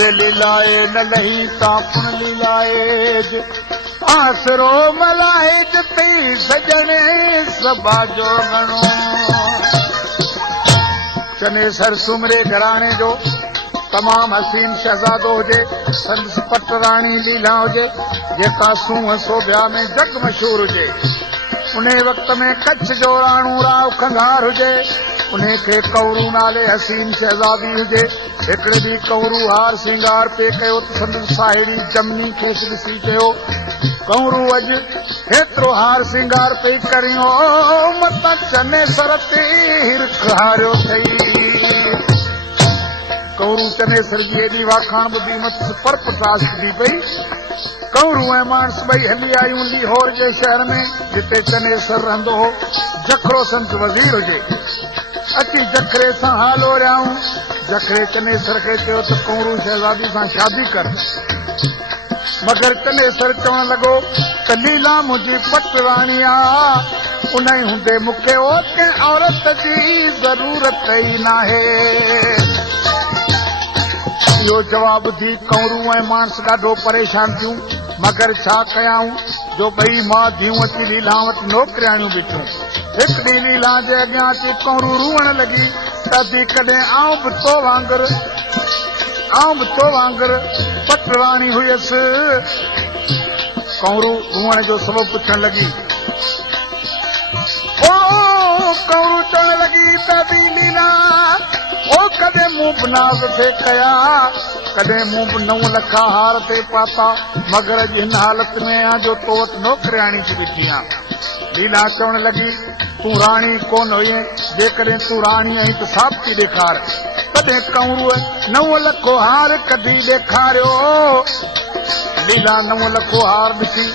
मुझे लीलाए न लही तापुण लीलाए आसरो मलाए जती सजने सबा जो गणो चनेसर सुमरे घराणे जो तमाम हसीन शहजादो हुजे संदसि पट राणी लीला हुजे जेका सूंह सोभ्या में जग मशहूर हुजे उन वक्त में कच्छ जो राणू राव खंगार हुजे उन्हें के कौरू नाले हसीन शहजादी हुजे हिकड़े दी कौरू हार सिंगार पे कयो त संदसि साहेड़ी जमनी खे ॾिसी चयो कौरू अज हेतिरो हार सिंगार पे करियो मत चनेसर ते हिरख हारियो थई कौरू चनेसर जी एडी वाखाण ॿुधी मत पर पतास थी पई कौरू ऐं मानस ॿई हली आयूं लाहौर जे शहर में जिते चनेसर रहंदो हो जखरो संत वज़ीर हुजे अची जखरे सां हाल ओरियाऊं जखरे चनेसर खे चयो त कौरू शहजादी सां शादी कर मगर चनेसर चवण लॻो त लीला मुंहिंजी पट राणी आहे उन ई हूंदे मूंखे ओ कंहिं औरत जी ज़रूरत ई नाहे इहो जवाब ॿुधी कौरू ऐं मानस ॾाढो परेशान थियूं मगर छा कयाऊं जो ॿई मां धीअं अची लीला वटि नौकरियाणियूं बीठियूं हिकु ॾींहुं लीला जे अॻियां अची कौरू रूअण लॻी त दी कॾहिं आऊं बि तो वांगर पट राणी हुयसि कौरू रूअण जो सबबु पुछण लॻी ओ कौरू चवण लॻी त दी लीला ओ कॾहिं मूं बि नाज़ थे कया कॾहिं मूं बि 9 लख हार ते पाता मगर अॼु हिन हालत में आहियां जो तो वटि नौकरियाणी थी बीठी आहियां लीला चवण लॻी तूं राणी कोन हुई जेकॾहिं तूं राणी आहीं त साफ़ थी ॾेखार तॾहिं कौरूअ 9 लख हार कढी ॾेखारियो लीला 9 लख हार ॾिसी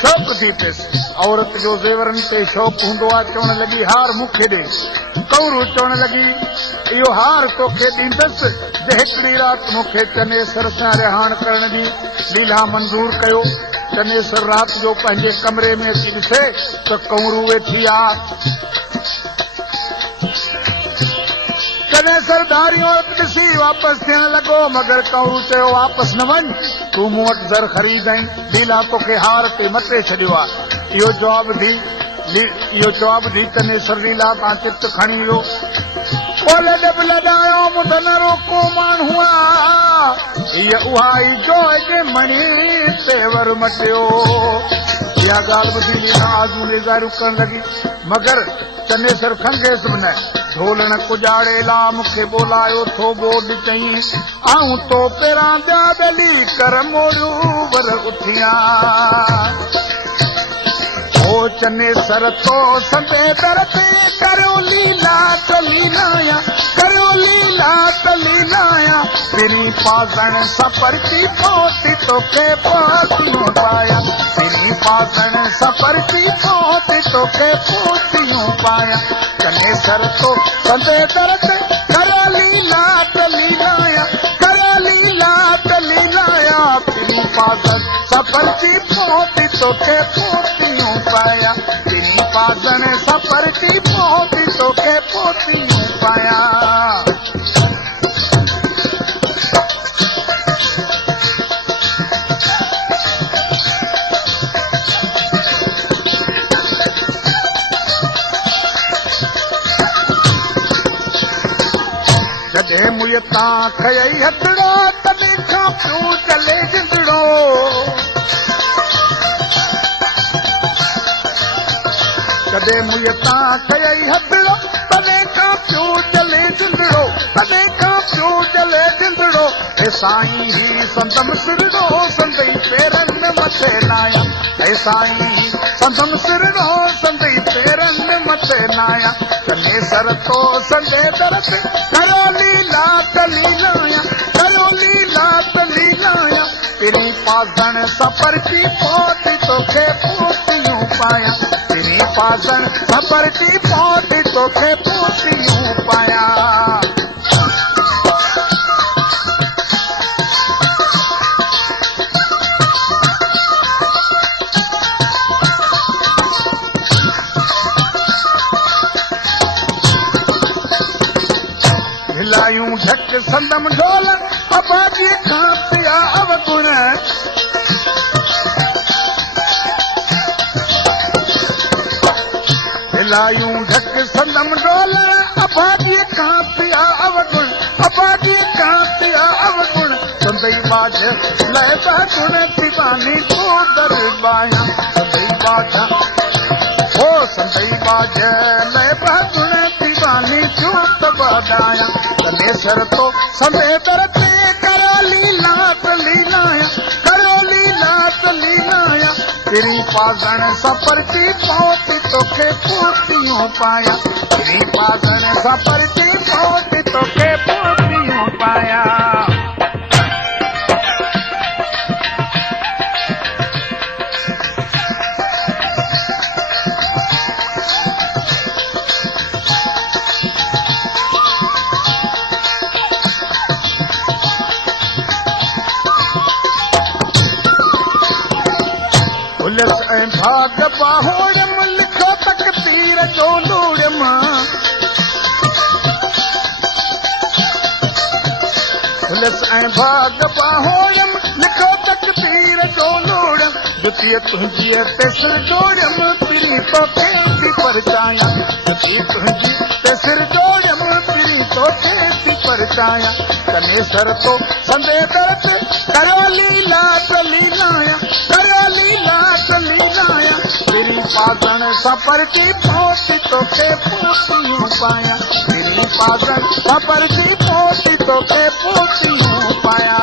शौक़ थी पियसि औरत जो ज़ेवरनि ते शौक़ हूंदो आहे चवण लॻी हार मूंखे ॾे कौरू चवण लॻी इहो हार तोखे ॾींदसि जे हिकिड़ी राति मूंखे चनेसर सां रिहाण करण जी लीला मंज़ूर कयो चनेसर राति जो पंहिंजे कमरे में अची ॾिसे त कौरू वेठी आहे चनेसर धारियों ॾिसी वापसि थियण लॻो मगर कौरू चयो वापसि न वञ तूं मूं वटि ज़र ख़रीद आई लीला तोखे हार ते मटे छॾियो आहे इहो जवाब दी चनेसर लीला तां चित खणी वियो बोले जब लॻायो मुंड न रोको माण्हू हीअ उहा ई जो अॼु मणी तेवर मटियो इहा ॻाल्हि ॿुधी लीला आज़ू नेज़ारियूं करण लॻी मगर चनेसर खंगेसि बि न ढोलण कुॼाड़े ला मूंखे बोलायो थो बोड चई आऊं तो पहिरां ॿिया ॿेली कर मोड़ियूं वर उथियां ओ चनेसर तो संदे दर ते करो लीला त लीलाया करो लीला त लीलाया तेरी पासण सफर की पोती तोखे पोतियूं पाया तेरी पासण सफर की पोती तोखे पोतियूं पाया चनेसर तो संदे दर ते करो लीला त लीलाया करो लीला त लीलाया तेरी पासण सफर की पोती तोखे पोतियूं पाया तेरी पासण सफर की पोती तोखे पोतियूं पाया जॾहिं मुंहिंजे तां खयई हथड़ो तॾहिं खां पियो चले जिंदड़ो कॾहिं मुंहिंजे तां खयई हथड़ो तॾहिं खां पियो चले जिंदड़ो तॾहिं खां पियो चले जिंदड़ो हे साईं ही संदम सिरड़ो संदई पेरनि मथे नाया हे साईं ही संदम सिरड़ो संदई पेरनि मथे नाया चनेसर तो संदे दर ते करो लीला त लीलाया करो लीला त लीलाया तेरी पासण सफर की पोती तोखे पोतियूं पाया तेरी पासण सफर की पोती तोखे पोतियूं पाया हिलायूं झट संदम ढोल अबाजी लायूं ढक संदम डोलण आबादी खां पिया अवगुण आबादी खां पिया अवगुण संदई बाज लय गुण दीवानी तू दरबाया संदई बाज ओ संदई बाज लय गुण दीवानी तू तबादाया तनेसर तो संदे दरते करो लीला तलीलाया करो लीला तलीलाया तेरी पागण सपरती पहुंची तोखे पोतियूं पाया तेरी पागण सपरती पहुंची तोखे पोतियूं पाया पुलिस ऐं भाग बाहोड़म लिखो तकदीर जो लूड़म पुलिस ऐं भाग बाहोड़म लिखो तकदीर जो लूड़म जुतीअ तुंहिंजी ते सिर जोड़म पिरी तोखे थी परचाया जुती तुंहिंजी ते सिर जोड़म पिरी तोखे थी परचाया तनेसर तो संदे दर्द करो लीला तलीलाया करो लीला तलीलाया तेरी पागण सपर की पोती तोखे पोतियूं पाया तेरी पागण सपर की पोती तोखे पोतियूं पाया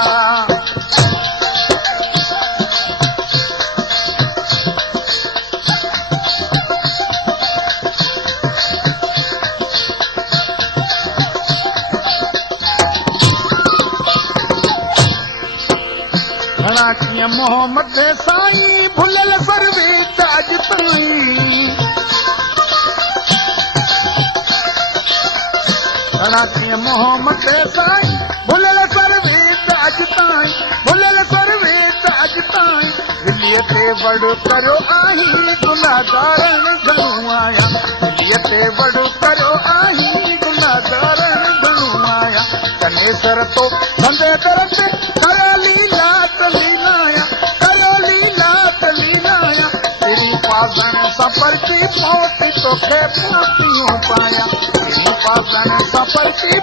घणा कीअं मोहम्मद साईं भुलियल सर्वे ताज ताईं घणा कीअं मोहम्मद साईं भुलियल सर्वे ताज ताईं भुलियल सर्वे ताज ताईं दिल्लीअ ते वड़ करो आहीं गुनाहगारनि घणो आया दिल्लीअ ते वड़ करो आहीं गुनाहगारनि घणो आया तनेसर तो संदे दर्द करो लीला तलीलाया करो लीला तलीलाया तेरी पागण सपर की पोती तोखे पोतियूं पाया तेरी पागण सपर की